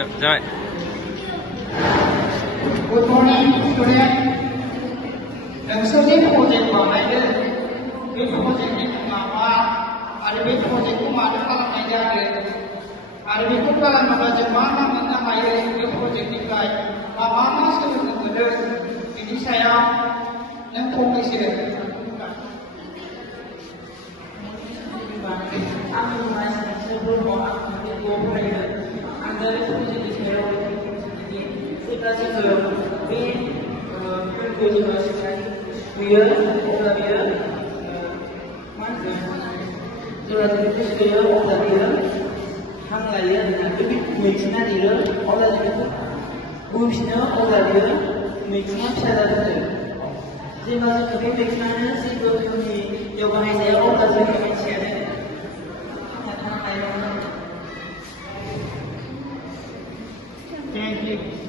जाबाय। Good morning, student. नोंसोरनि project बानायदों बे प्रजेक्टनि मुङा मा आरो बे प्रजेक्टखौ मानो खालामनाय जादों आरो बेखौ खालामोब्ला जों मा मा मोननो हायो बे प्रजेक्टनिफ्राय मा सोलोंनो मोनदों बेनि सायाव नों फंनैसो Thank you.